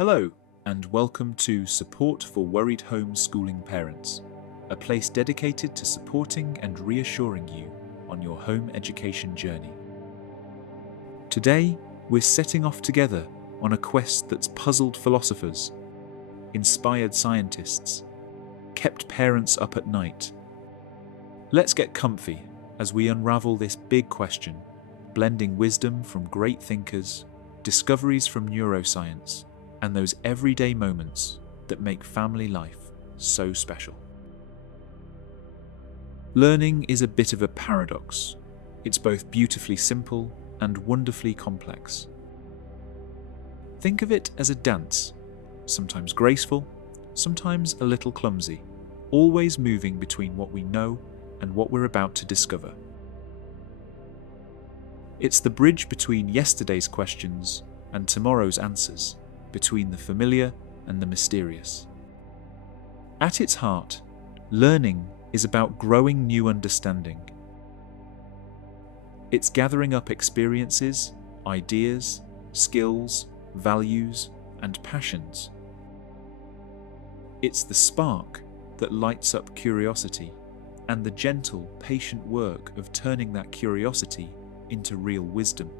Hello, and welcome to Support for Worried Homeschooling Parents, a place dedicated to supporting and reassuring you on your home education journey. Today, we're setting off together on a quest that's puzzled philosophers, inspired scientists, kept parents up at night. Let's get comfy as we unravel this big question, blending wisdom from great thinkers, discoveries from neuroscience, and those everyday moments that make family life so special. Learning is a bit of a paradox. It's both beautifully simple and wonderfully complex. Think of it as a dance, sometimes graceful, sometimes a little clumsy, always moving between what we know and what we're about to discover. It's the bridge between yesterday's questions and tomorrow's answers, between the familiar and the mysterious. At its heart, learning is about growing new understanding. It's gathering up experiences, ideas, skills, values, and passions. It's the spark that lights up curiosity and the gentle, patient work of turning that curiosity into real wisdom.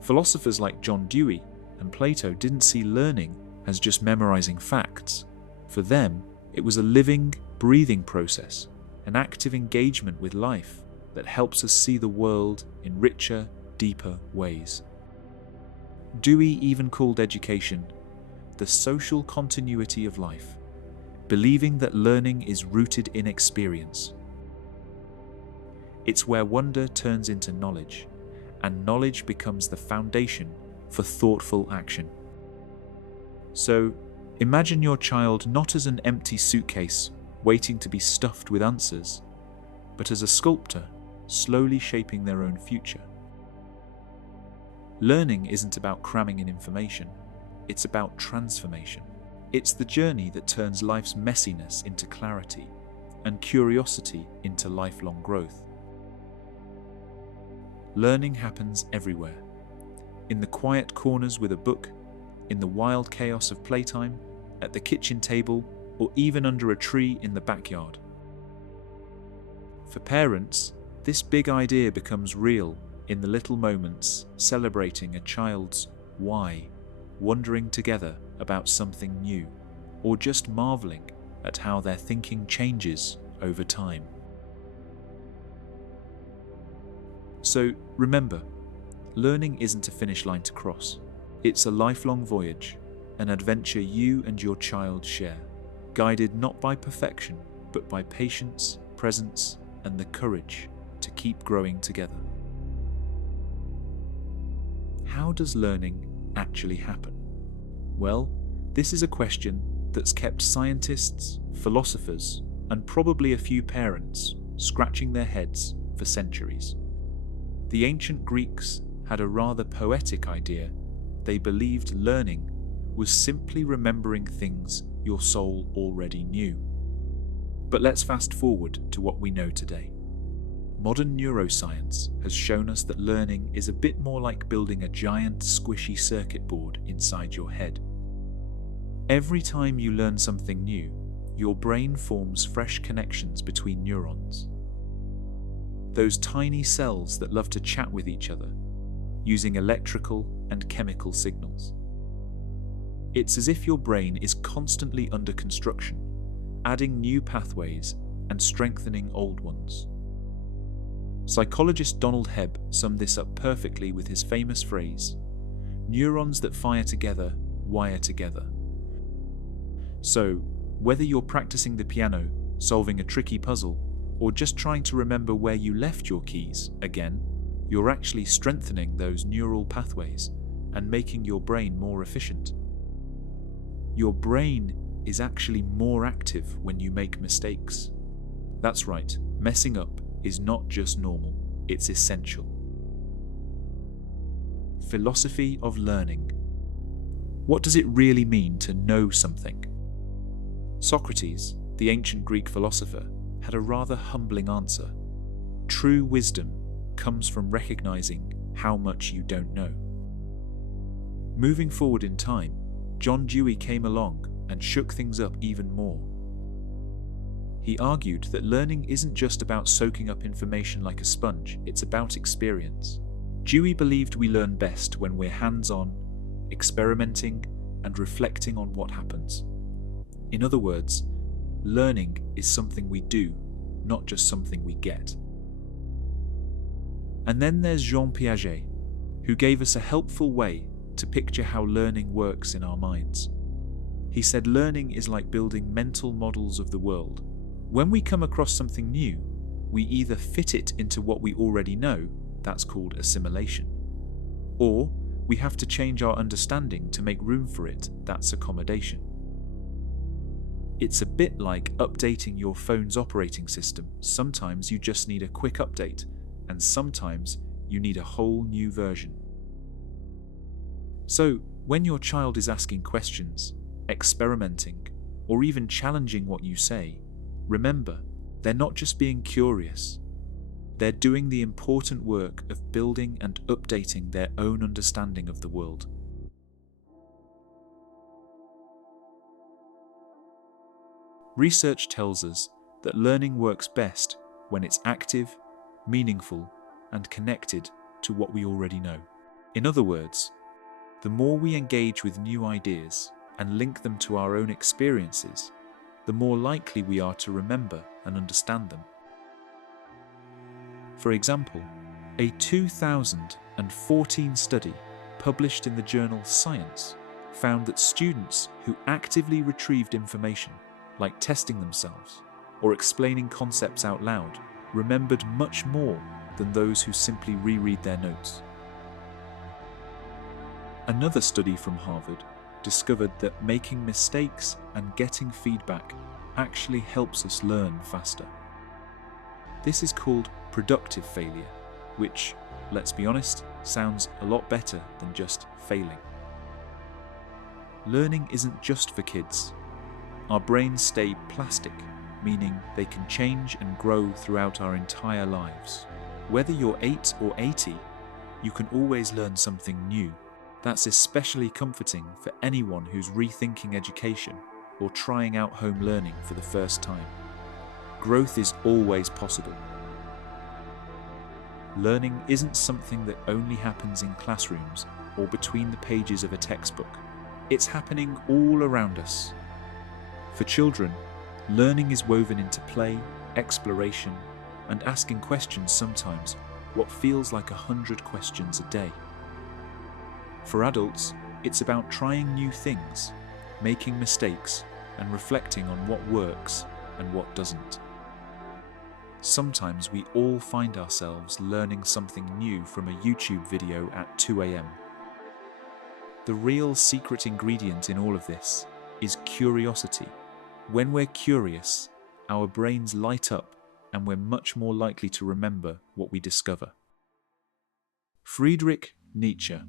Philosophers like John Dewey and Plato didn't see learning as just memorizing facts. For them, it was a living, breathing process, an active engagement with life that helps us see the world in richer, deeper ways. Dewey even called education the social continuity of life, believing that learning is rooted in experience. It's where wonder turns into knowledge, and knowledge becomes the foundation for thoughtful action. So, imagine your child not as an empty suitcase waiting to be stuffed with answers, but as a sculptor slowly shaping their own future. Learning isn't about cramming in information, it's about transformation. It's the journey that turns life's messiness into clarity and curiosity into lifelong growth. Learning happens everywhere. In the quiet corners with a book, in the wild chaos of playtime, at the kitchen table, or even under a tree in the backyard. For parents, this big idea becomes real in the little moments celebrating a child's why, wondering together about something new, or just marveling at how their thinking changes over time. So remember, learning isn't a finish line to cross. It's a lifelong voyage, an adventure you and your child share, guided not by perfection, but by patience, presence, and the courage to keep growing together. How does learning actually happen? Well, this is a question that's kept scientists, philosophers, and probably a few parents scratching their heads for centuries. The ancient Greeks had a rather poetic idea. They believed learning was simply remembering things your soul already knew. But let's fast forward to what we know today. Modern neuroscience has shown us that learning is a bit more like building a giant squishy circuit board inside your head. Every time you learn something new, your brain forms fresh connections between neurons. Those tiny cells that love to chat with each other, using electrical and chemical signals. It's as if your brain is constantly under construction, adding new pathways and strengthening old ones. Psychologist Donald Hebb summed this up perfectly with his famous phrase, "Neurons that fire together, wire together." So, whether you're practicing the piano, solving a tricky puzzle, or just trying to remember where you left your keys again, you're actually strengthening those neural pathways and making your brain more efficient. Your brain is actually more active when you make mistakes. That's right, messing up is not just normal, it's essential. Philosophy of learning. What does it really mean to know something? Socrates, the ancient Greek philosopher, had a rather humbling answer. True wisdom comes from recognizing how much you don't know. Moving forward in time, John Dewey came along and shook things up even more. He argued that learning isn't just about soaking up information like a sponge, it's about experience. Dewey believed we learn best when we're hands-on, experimenting, and reflecting on what happens. In other words, learning is something we do, not just something we get. And then there's Jean Piaget, who gave us a helpful way to picture how learning works in our minds. He said learning is like building mental models of the world. When we come across something new, we either fit it into what we already know, that's called assimilation, or we have to change our understanding to make room for it, that's accommodation. It's a bit like updating your phone's operating system. Sometimes you just need a quick update, and sometimes you need a whole new version. So, when your child is asking questions, experimenting, or even challenging what you say, remember, they're not just being curious. They're doing the important work of building and updating their own understanding of the world. Research tells us that learning works best when it's active, meaningful, and connected to what we already know. In other words, the more we engage with new ideas and link them to our own experiences, the more likely we are to remember and understand them. For example, a 2014 study published in the journal Science found that students who actively retrieved information, like testing themselves or explaining concepts out loud, remembered much more than those who simply reread their notes. Another study from Harvard discovered that making mistakes and getting feedback actually helps us learn faster. This is called productive failure, which, let's be honest, sounds a lot better than just failing. Learning isn't just for kids. Our brains stay plastic, meaning they can change and grow throughout our entire lives. Whether you're 8 or 80, you can always learn something new. That's especially comforting for anyone who's rethinking education or trying out home learning for the first time. Growth is always possible. Learning isn't something that only happens in classrooms or between the pages of a textbook. It's happening all around us. For children, learning is woven into play, exploration, and asking questions, sometimes what feels like 100 questions a day. For adults, it's about trying new things, making mistakes, and reflecting on what works and what doesn't. Sometimes we all find ourselves learning something new from a YouTube video at 2 a.m. The real secret ingredient in all of this is curiosity. When we're curious, our brains light up and we're much more likely to remember what we discover. Friedrich Nietzsche.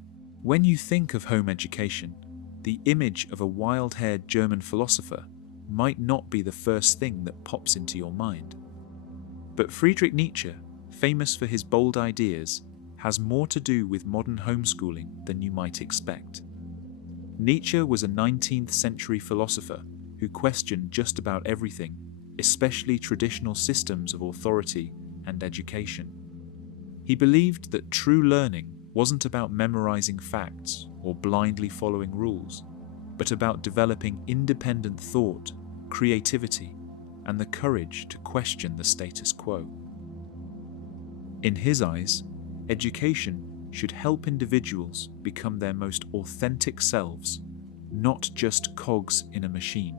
When you think of home education, the image of a wild-haired German philosopher might not be the first thing that pops into your mind. But Friedrich Nietzsche, famous for his bold ideas, has more to do with modern homeschooling than you might expect. Nietzsche was a 19th century philosopher who questioned just about everything, especially traditional systems of authority and education. He believed that true learning wasn't about memorizing facts or blindly following rules, but about developing independent thought, creativity, and the courage to question the status quo. In his eyes, education should help individuals become their most authentic selves, not just cogs in a machine.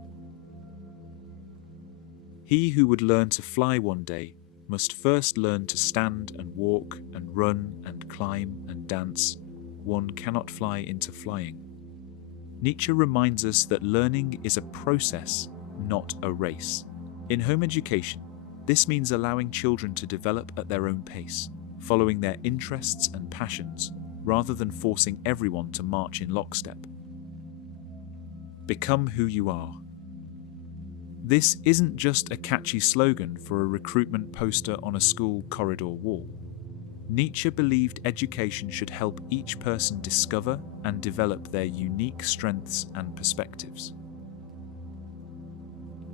He who would learn to fly one day must first learn to stand and walk and run and climb and dance. One cannot fly into flying. Nietzsche reminds us that learning is a process, not a race. In home education, this means allowing children to develop at their own pace, following their interests and passions, rather than forcing everyone to march in lockstep. Become who you are. This isn't just a catchy slogan for a recruitment poster on a school corridor wall. Nietzsche believed education should help each person discover and develop their unique strengths and perspectives.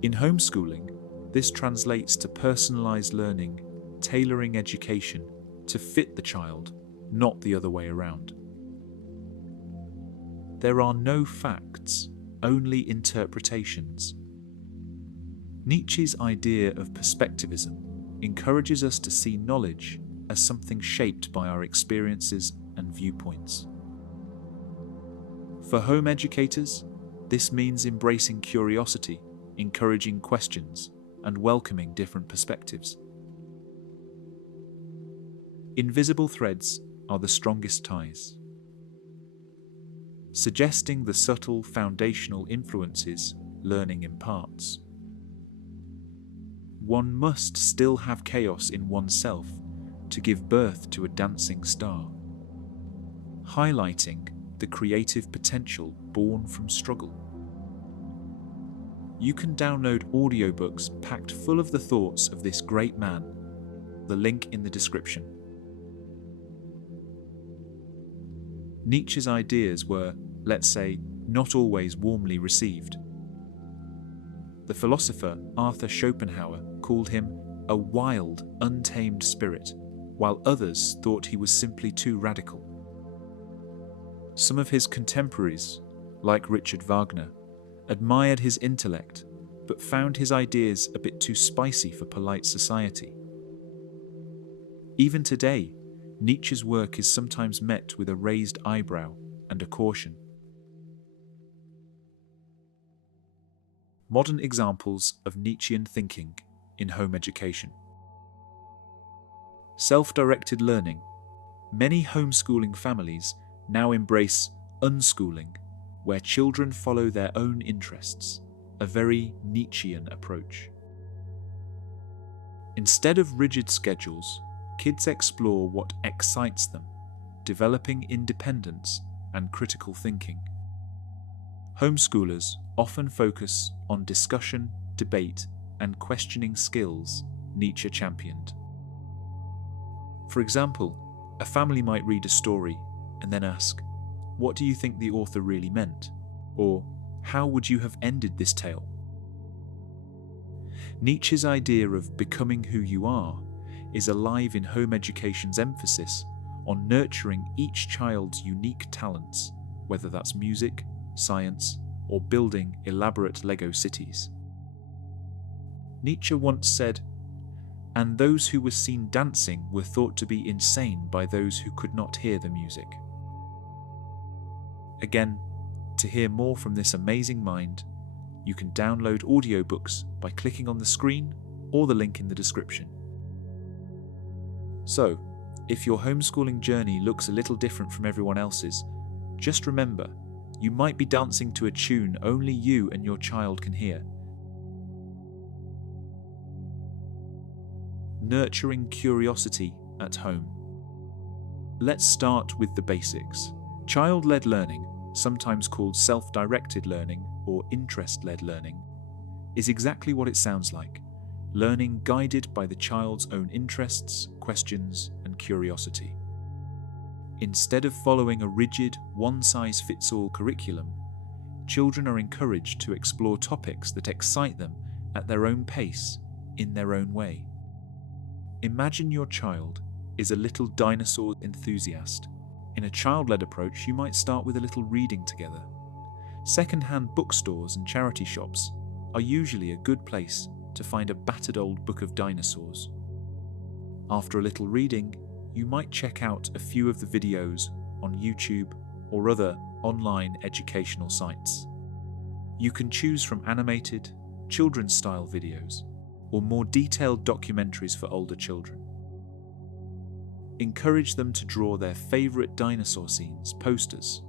In homeschooling, this translates to personalized learning, tailoring education to fit the child, not the other way around. There are no facts, only interpretations. Nietzsche's idea of perspectivism encourages us to see knowledge as something shaped by our experiences and viewpoints. For home educators, this means embracing curiosity, encouraging questions, and welcoming different perspectives. Invisible threads are the strongest ties, suggesting the subtle foundational influences learning imparts. One must still have chaos in oneself to give birth to a dancing star, highlighting the creative potential born from struggle. You can download audiobooks packed full of the thoughts of this great man, the link in the description. Nietzsche's ideas were, let's say, not always warmly received. The philosopher Arthur Schopenhauer called him a wild, untamed spirit, while others thought he was simply too radical. Some of his contemporaries, like Richard Wagner, admired his intellect, but found his ideas a bit too spicy for polite society. Even today, Nietzsche's work is sometimes met with a raised eyebrow and a caution. Modern examples of Nietzschean thinking in home education. Self-directed learning. Many homeschooling families now embrace unschooling, where children follow their own interests, a very Nietzschean approach. Instead of rigid schedules, kids explore what excites them, developing independence and critical thinking. Homeschoolers often focus on discussion, debate, and questioning skills Nietzsche championed. For example, a family might read a story and then ask, "What do you think the author really meant?" Or, "How would you have ended this tale?" Nietzsche's idea of becoming who you are is alive in home education's emphasis on nurturing each child's unique talents, whether that's music, science, or building elaborate Lego cities. Nietzsche once said, "And those who were seen dancing were thought to be insane by those who could not hear the music." Again, to hear more from this amazing mind, you can download audiobooks by clicking on the screen or the link in the description. So, if your homeschooling journey looks a little different from everyone else's, just remember, you might be dancing to a tune only you and your child can hear. Nurturing curiosity at home. Let's start with the basics. Child-led learning, sometimes called self-directed learning or interest-led learning, is exactly what it sounds like: learning guided by the child's own interests, questions, and curiosity. Instead of following a rigid, one-size-fits-all curriculum, children are encouraged to explore topics that excite them at their own pace, in their own way. Imagine your child is a little dinosaur enthusiast. In a child-led approach, you might start with a little reading together. Second-hand bookstores and charity shops are usually a good place to find a battered old book of dinosaurs. After a little reading, you might check out a few of the videos on YouTube or other online educational sites. You can choose from animated, children's-style videos or more detailed documentaries for older children. Encourage them to draw their favourite dinosaur scenes, posters,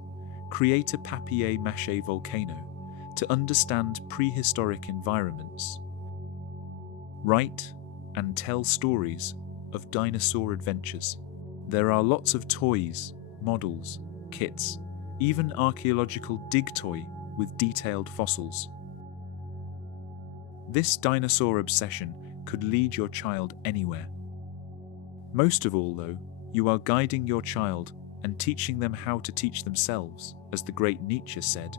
create a papier-mâché volcano to understand prehistoric environments, write and tell stories of dinosaur adventures. There are lots of toys, models, kits, even archaeological dig toy with detailed fossils. This dinosaur obsession could lead your child anywhere. Most of all, though, You are guiding your child and teaching them how to teach themselves, as the great Nietzsche said.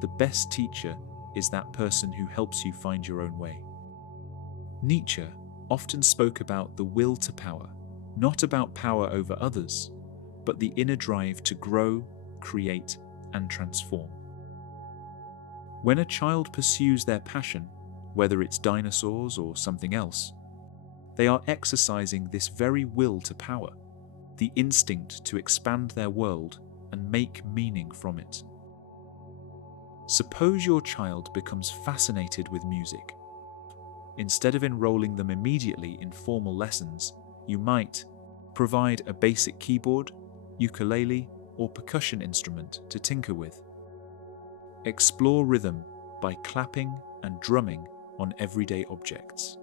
The best teacher is that person who helps you find your own way. Nietzsche often spoke about the will to power, not about power over others, but the inner drive to grow, create, and transform. When a child pursues their passion, whether it's dinosaurs or something else, they are exercising this very will to power, the instinct to expand their world and make meaning from it. Suppose your child becomes fascinated with music. Instead of enrolling them immediately in formal lessons, you might provide a basic keyboard, ukulele, or percussion instrument to tinker with. Explore rhythm by clapping and drumming on everyday objects.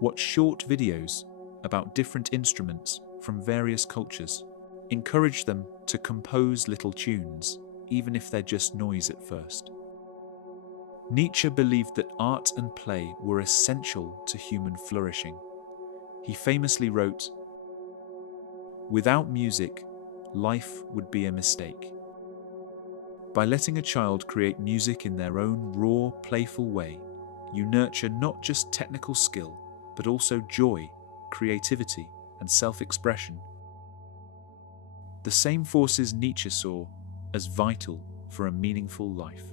Watch short videos about different instruments from various cultures. Encourage them to compose little tunes, even if they're just noise at first. Nietzsche believed that art and play were essential to human flourishing. He famously wrote, "Without music, life would be a mistake." By letting a child create music in their own raw, playful way, you nurture not just technical skill, but also joy, creativity, and self-expression. The same forces Nietzsche saw as vital for a meaningful life.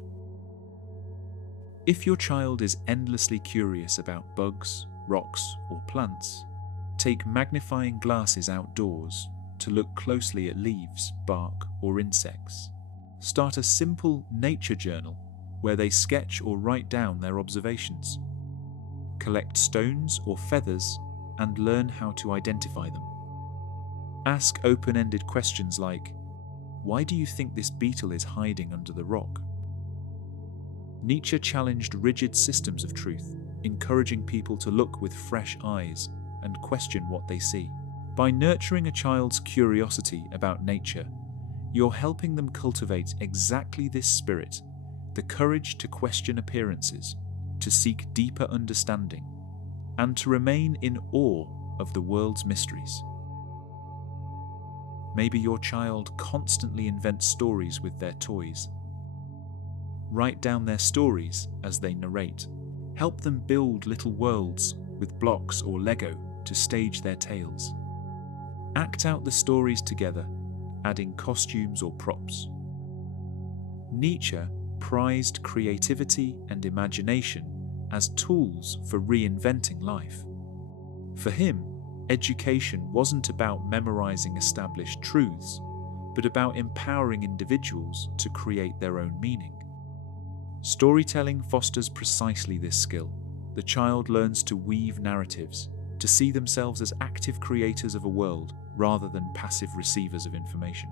If your child is endlessly curious about bugs, rocks, or plants, take magnifying glasses outdoors to look closely at leaves, bark, or insects. Start a simple nature journal where they sketch or write down their observations. Collect stones or feathers and learn how to identify them. Ask open-ended questions like, "Why do you think this beetle is hiding under the rock?" Nietzsche challenged rigid systems of truth, encouraging people to look with fresh eyes and question what they see. By nurturing a child's curiosity about nature, you're helping them cultivate exactly this spirit, the courage to question appearances, to seek deeper understanding, and to remain in awe of the world's mysteries. Maybe your child constantly invents stories with their toys. Write down their stories as they narrate. Help them build little worlds with blocks or Lego to stage their tales. Act out the stories together, adding costumes or props. Nietzsche prized creativity and imagination as tools for reinventing life. For him, education wasn't about memorizing established truths, but about empowering individuals to create their own meaning. Storytelling fosters precisely this skill. The child learns to weave narratives, to see themselves as active creators of a world rather than passive receivers of information.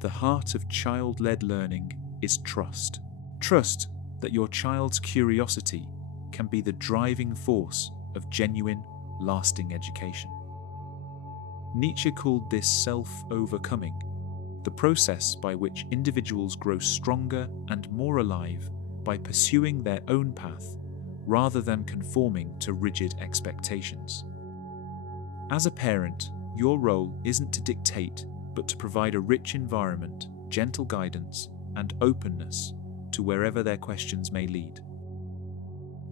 The heart of child-led learning is trust. Trust that your child's curiosity can be the driving force of genuine, lasting education. Nietzsche called this self-overcoming, the process by which individuals grow stronger and more alive by pursuing their own path rather than conforming to rigid expectations. As a parent, your role isn't to dictate, but to provide a rich environment, gentle guidance, and openness to wherever their questions may lead.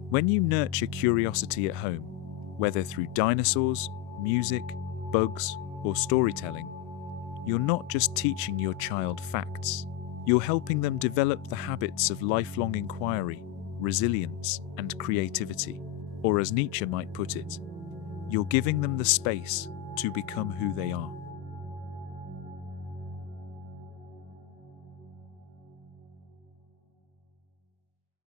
When you nurture curiosity at home, whether through dinosaurs, music, bugs, or storytelling, you're not just teaching your child facts, you're helping them develop the habits of lifelong inquiry, resilience, and creativity. Or as Nietzsche might put it, you're giving them the space to become who they are.